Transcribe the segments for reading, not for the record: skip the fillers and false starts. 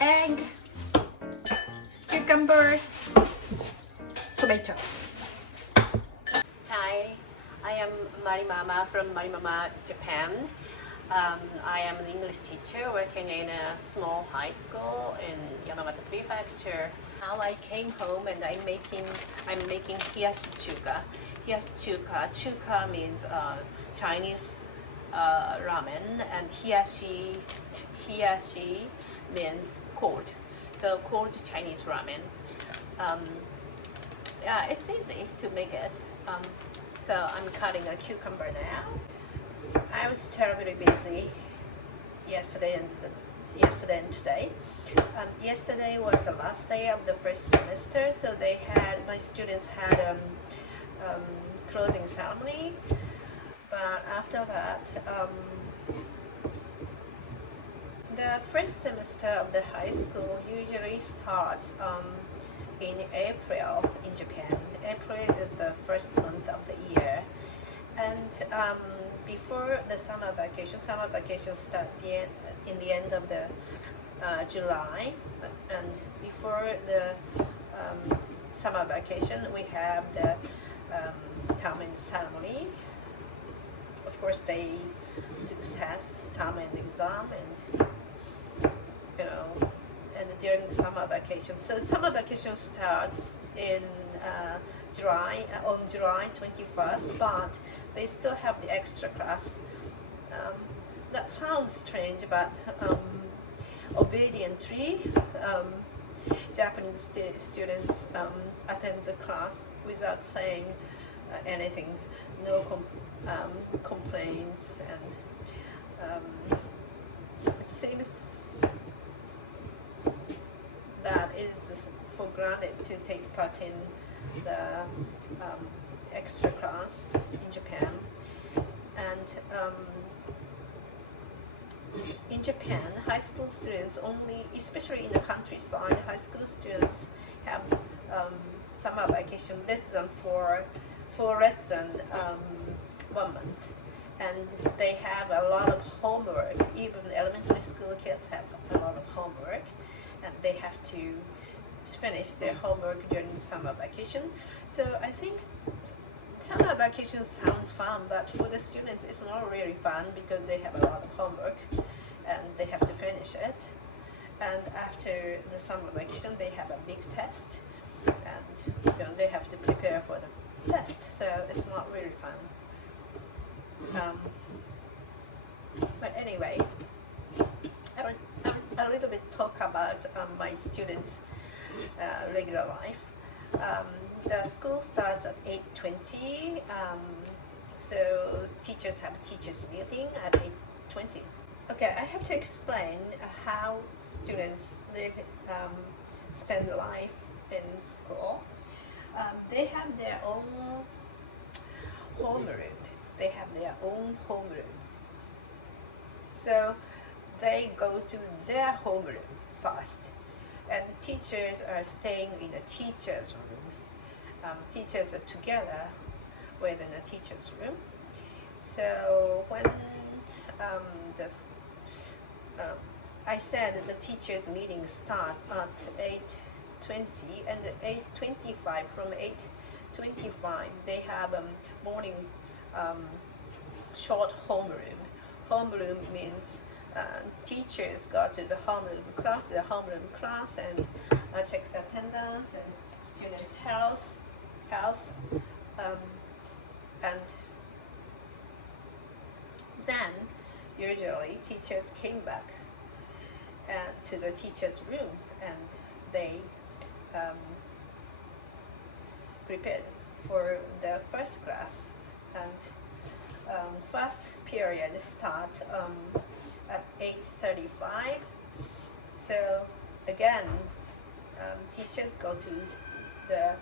egg, cucumber, tomato. Hi, I am Marimama from Marimama, Japan. I am an English teacher working in a small high school in Yamamata Prefecture. Now I came home and I'm making HIYASHI CHUKA. HIYASHI CHUKA. CHUKA means Chinese ramen, and hiyashi means cold. So cold Chinese ramen. Yeah, it's easy to make it. So I'm cutting a cucumber now. I was terribly busy yesterday and today. Yesterday was the last day of the first semester, so my students had closing ceremony. But after that, the first semester of the high school usually starts in April in Japan. April is the first month of the year, and before the summer vacation start in the end of the July, and before the summer vacation we have the term ceremony. Of course, they took tests, term and exam, and and during the summer vacation. So summer vacation starts in on July 21st, but they still have the extra class. That sounds strange, but obediently, Japanese students attend the class without saying anything, no complaints, and it seems that is for granted to take part in the extra class in Japan. And in Japan, high school students only, especially in the countryside, high school students have summer vacation less than for less than 1 month, and they have a lot of homework. Even elementary school kids have a lot of homework, and they have to finish their homework during the summer vacation. So I think summer vacation sounds fun, but for the students it's not really fun because they have a lot of homework and they have to finish it. And after the summer vacation they have a big test, and they have to prepare for the test, so it's not really fun. But anyway, I was a little bit talk about my students' regular life. The school starts at 8:20, so teachers have a teachers meeting at 8:20. Okay, I have to explain how students spend life in school. They have their own homeroom. They have their own homeroom. So they go to their homeroom first, and the teachers are staying in the teacher's room. Teachers are together within the teacher's room. So when I said the teachers' meeting starts at 8:20, and at 8:25, from 8:25 they have a morning short homeroom. Homeroom means teachers go to the homeroom class, and check the attendance and students' health, and then usually teachers came back to the teacher's room, and they prepared for the first class, and first period start at 8:35. So again, teachers go to the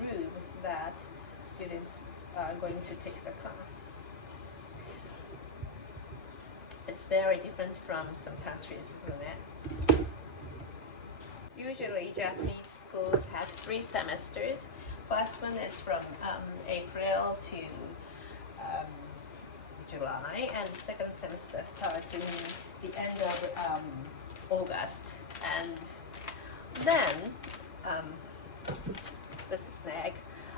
room that students are going to take the class. It's very different from some countries, isn't it? Usually Japanese schools have 3 semesters. First one is from April to July, and the second semester starts in the end of August, and then this is an egg.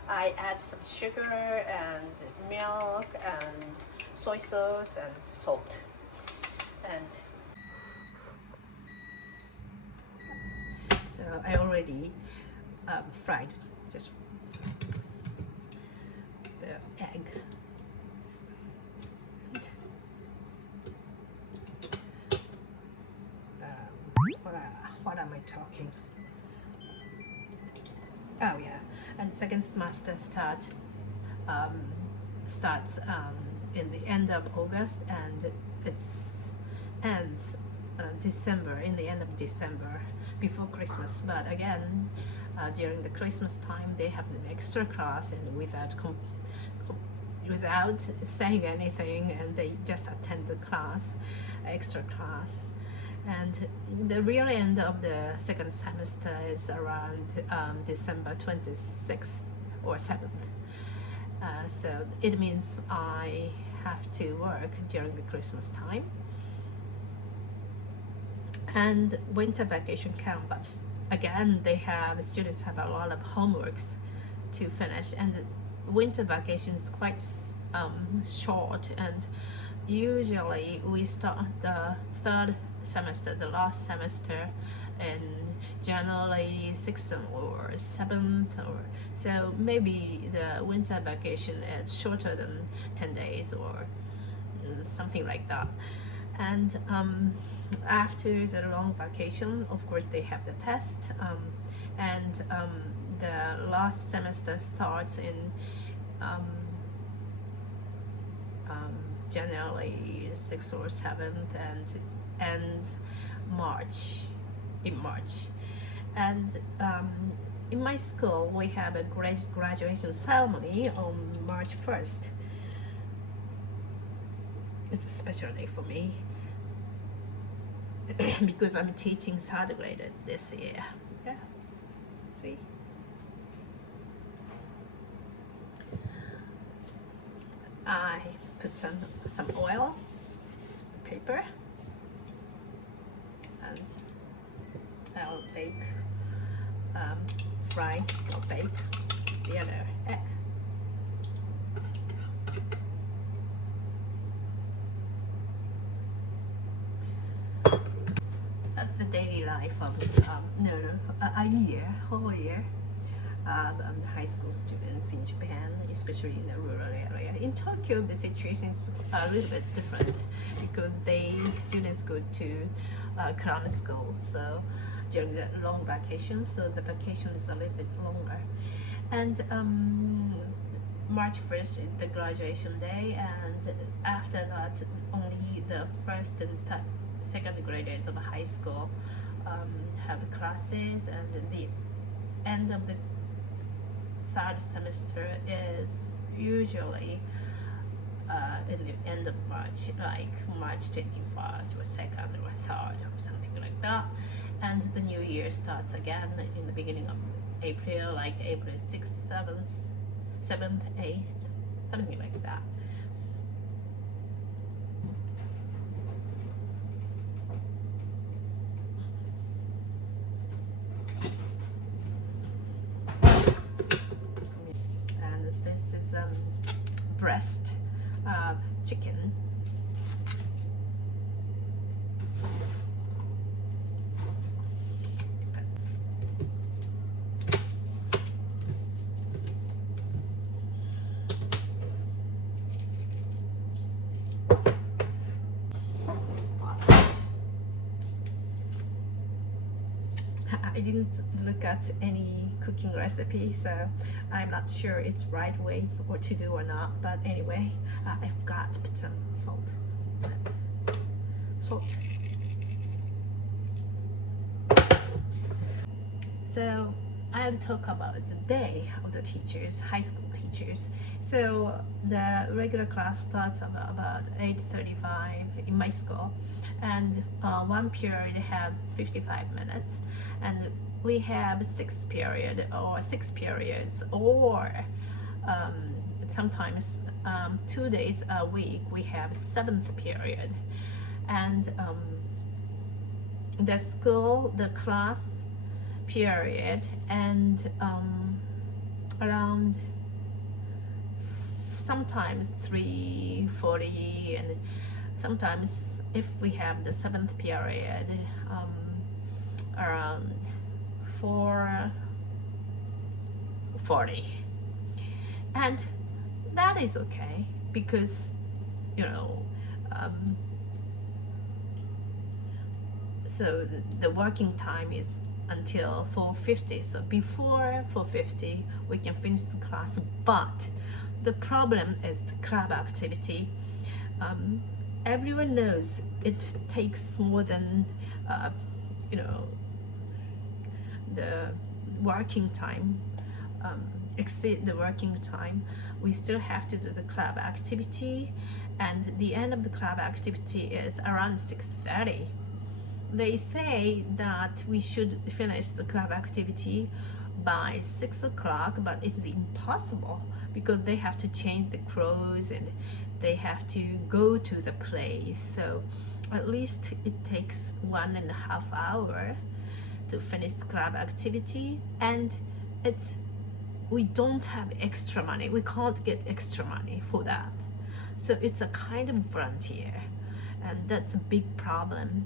I add some sugar and milk and soy sauce and salt, and so I already fried just the egg. What am I talking? Oh yeah, and second semester starts in the end of August, and it ends December, in the end of December, before Christmas. But again, during the Christmas time, they have an extra class, and without saying anything, and they just attend the class, extra class. And the real end of the second semester is around December 26th or 7th. So it means I have to work during the Christmas time. And winter vacation come, but again, students have a lot of homeworks to finish, and the winter vacation is quite short, and usually we start the third semester, the last semester, in January 6th or 7th, or so maybe the winter vacation is shorter than 10 days or something like that. And after the long vacation, of course, they have the test, and the last semester starts in January 6th or 7th and ends in March. And in my school, we have a graduation ceremony on March 1st. It's a special day for me because I'm teaching third graders this year. Yeah, see? I put some oil, paper, and I'll fry or bake the other egg. That's the daily life of whole year. High school students in Japan, especially in the rural area. In Tokyo, the situation is a little bit different because students go to grammar school, so during the long vacation, so the vacation is a little bit longer. And March 1st is the graduation day, and after that, only the first and second graders of high school have classes, and the end of the third semester is usually in the end of March, like March 21st or 2nd or 3rd or something like that. And the new year starts again in the beginning of April, like April 6th, 7th, 8th, something like that. Breast chicken. I didn't look at any cooking recipe, so I'm not sure it's right way or to do or not, but anyway, I've got to put some salt. So I'll talk about the day of the teachers, high school teachers. So the regular class starts about 8:35 in my school, and one period have 55 minutes, and we have 6 periods, or sometimes 2 days a week we have 7th period. And the school, the class period, and around sometimes 3:40, and sometimes if we have the 7th period, around 4:40. And that is okay because, you know, so the working time is until 4:50. So before 4:50 we can finish the class, but the problem is the club activity. Everyone knows it takes more than you know, the working time, exceed the working time. We still have to do the club activity, and the end of the club activity is around 6:30. They say that we should finish the club activity by 6 o'clock, but it's impossible because they have to change the clothes and they have to go to the place. So at least it takes 1.5 hours to finish the club activity, and we don't have extra money. We can't get extra money for that. So it's a kind of volunteer, and that's a big problem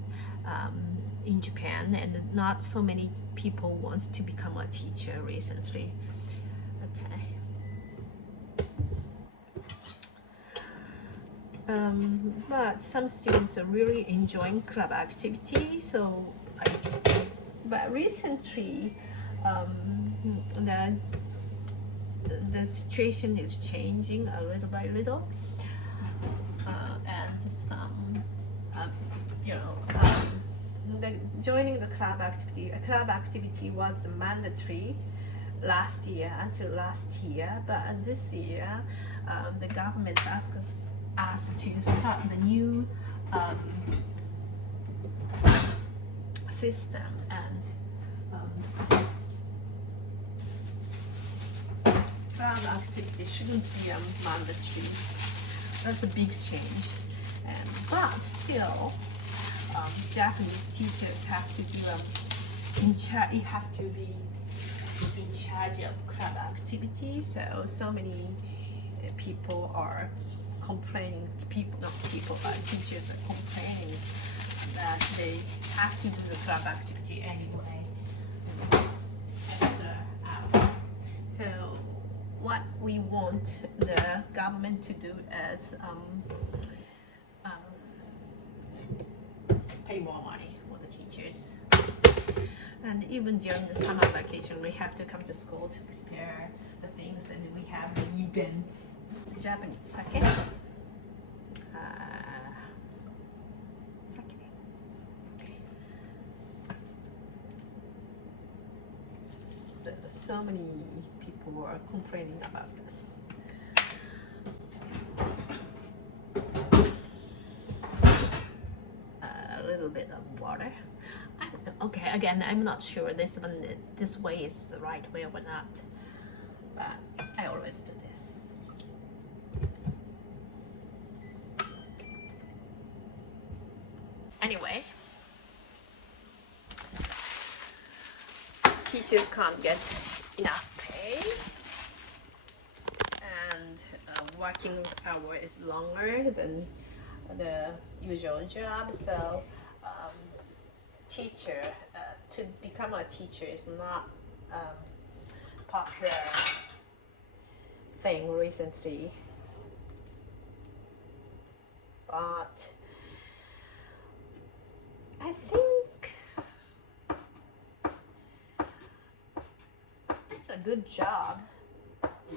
in Japan, and not so many people wants to become a teacher recently. Okay. But some students are really enjoying club activity, so but recently the situation is changing a little by little, and some you know, joining the club activity was mandatory last year, until last year, but this year the government asked us to start the new system, and club activity shouldn't be mandatory. That's a big change, but still Japanese teachers have to do you have to be in charge of club activity. So many people are complaining. Teachers are complaining that they have to do the club activity anyway, extra hour. So what we want the government to do is pay more money for the teachers. And even during the summer vacation, we have to come to school to prepare the things, and we have the events. It's Japanese sake. Sake. Okay. So many people were complaining about this. A little bit of water. Okay, again, I'm not sure this way is the right way or not, but I always do this. Anyway, teachers can't get enough pay, and working hour is longer than the usual job, so to become a teacher is not popular thing recently, but I think it's a good job.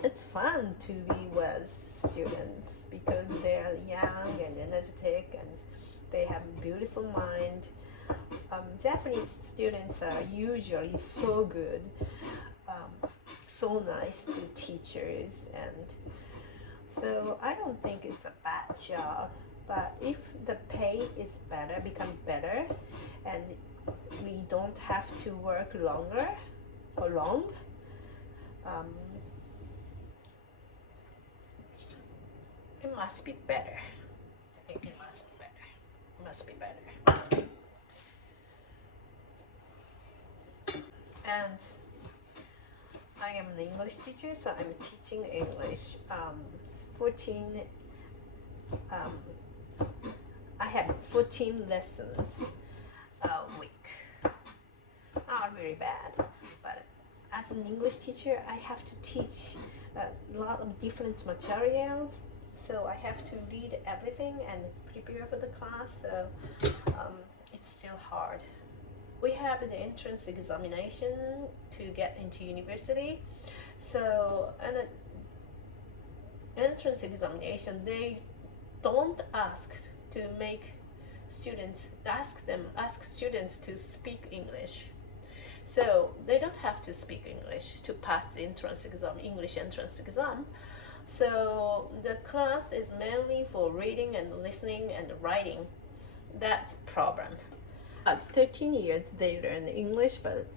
It's fun to be with students because they're young and energetic, and they have a beautiful mind. Japanese students are usually so good, so nice to teachers, and so I don't think it's a bad job. But if the pay is better, become better, and we don't have to work longer or long, it must be better. I think it must be better. It must be better. and I am an English teacher, so I'm teaching English 14 I have 14 lessons a week. Not very bad, but as an English teacher I have to teach a lot of different materials, so I have to read everything and prepare for the class, so it's still hard. We have the entrance examination to get into university, so an entrance examination, they don't ask to make students ask students to speak English, so they don't have to speak English to pass the entrance exam, English entrance exam. So the class is mainly for reading and listening and writing. That's a problem. At 13 years they learn English, but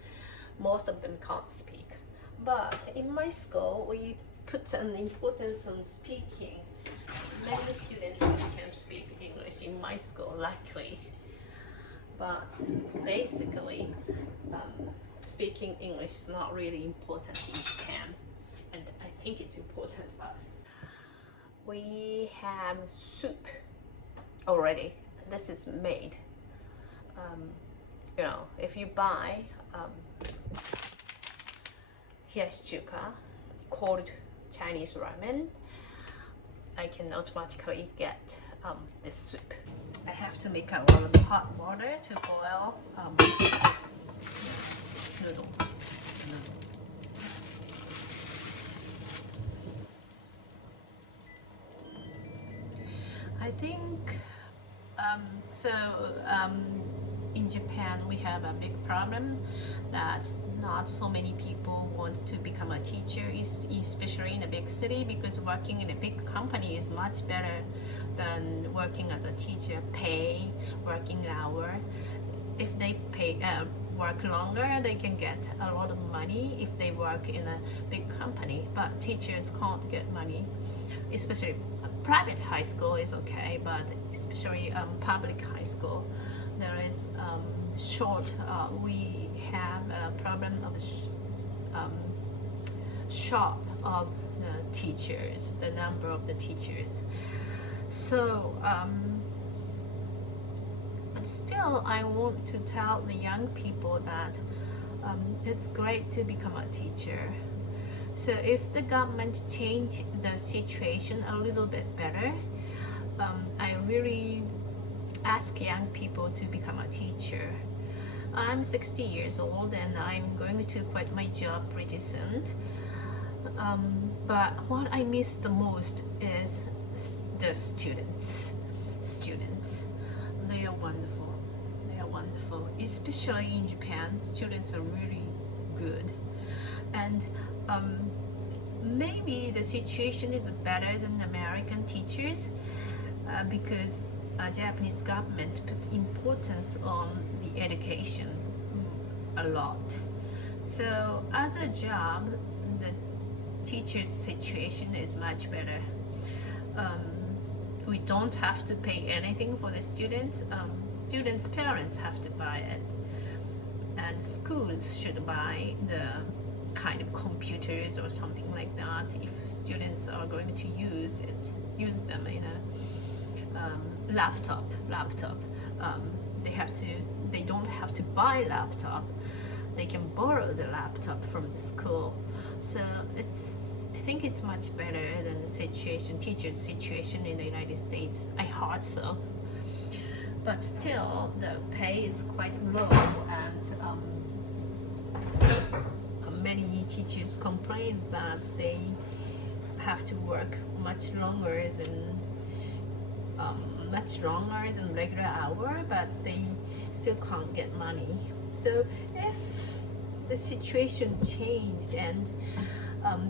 most of them can't speak. But in my school we put an importance on speaking. Many students can speak English in my school, luckily. But basically, speaking English is not really important in Japan, and I think it's important. But we have soup already. This is made. You know, if you buy HIYASHI CHUKA, cold Chinese ramen, I can automatically get this soup. I have to make a lot of hot water to boil noodle. I think in Japan we have a big problem that not so many people want to become a teacher, especially in a big city, because working in a big company is much better than working as a teacher. Pay, working hour. If they work longer, they can get a lot of money if they work in a big company. But teachers can't get money, especially private high school is okay, but especially public high school, there is we have a problem of short of the teachers, the number of the teachers. So but still I want to tell the young people that it's great to become a teacher. So if the government change the situation a little bit better, I really ask young people to become a teacher. I'm 60 years old and I'm going to quit my job pretty soon. But what I miss the most is the students. They are wonderful. They are wonderful. Especially in Japan, students are really good. And maybe the situation is better than American teachers because Japanese government put importance on the education a lot. So as a job, the teacher's situation is much better. We don't have to pay anything for the students. Students' parents have to buy it, and schools should buy the kind of computers or something like that if students are going to use them in a laptop. They don't have to buy laptop. They can borrow the laptop from the school. So I think it's much better than the teacher's situation in the United States. I heard so. But still, the pay is quite low, and many teachers complain that they have to work much longer than regular hour, but they still can't get money. So if the situation changed and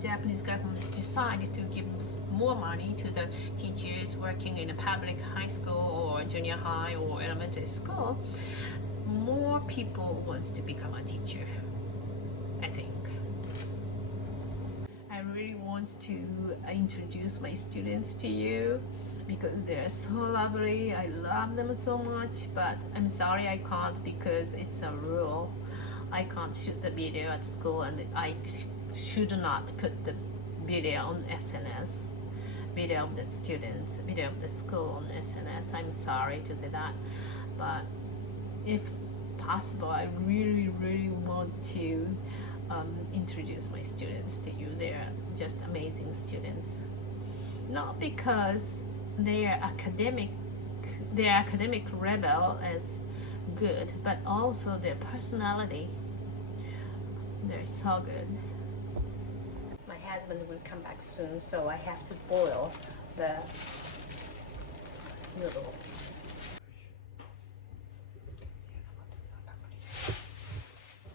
Japanese government decided to give more money to the teachers working in a public high school or junior high or elementary school, more people want to become a teacher, I think. I really want to introduce my students to you because they're so lovely. I love them so much, but I'm sorry I can't because it's a rule. I can't shoot the video at school, and I should not put the video on SNS, video of the students, video of the school on SNS. I'm sorry to say that, but if possible, I really want to introduce my students to you. They're just amazing students, not because their academic level is good, but also their personality. They're so good. My husband will come back soon, so I have to boil the noodle.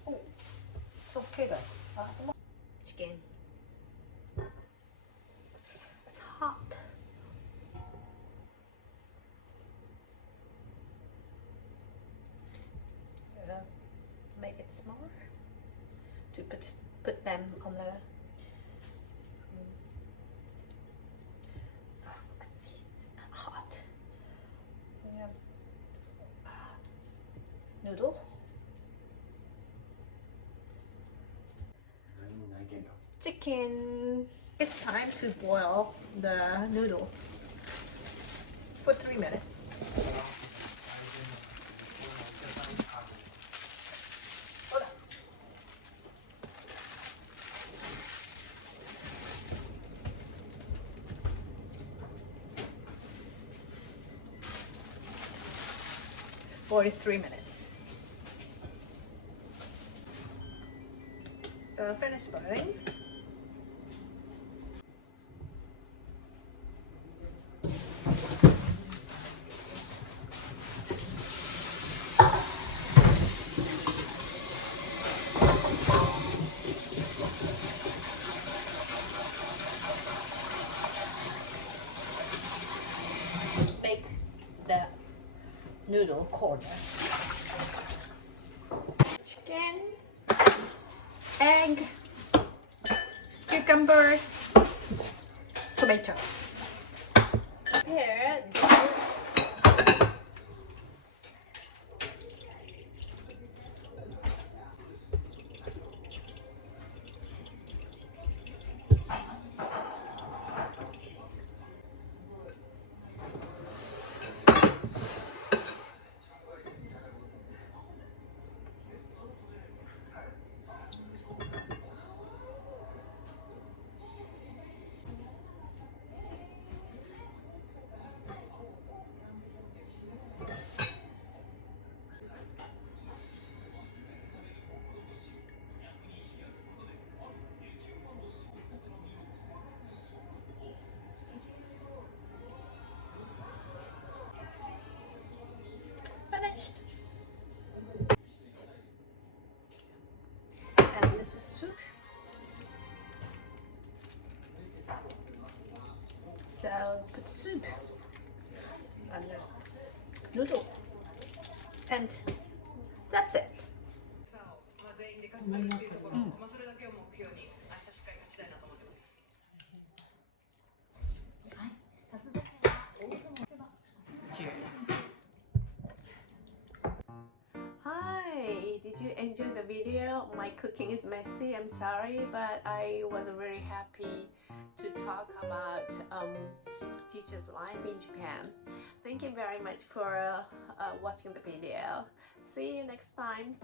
Oh, it's okay though. Chicken. It's hot. Make it smaller to put them on the hot noodle. Chicken. It's time to boil the noodle for 3 minutes. For 3 minutes. So finish boiling. Bake the noodle corner. Chicken, egg, cucumber, tomato. Here, this. Finished. And this is soup. So put soup and noodle, and that's it. Cheers. Hi, did you enjoy the video? My cooking is messy, I'm sorry, but I was really happy to talk about teacher's life in Japan. Thank you very much for watching the video. See you next time.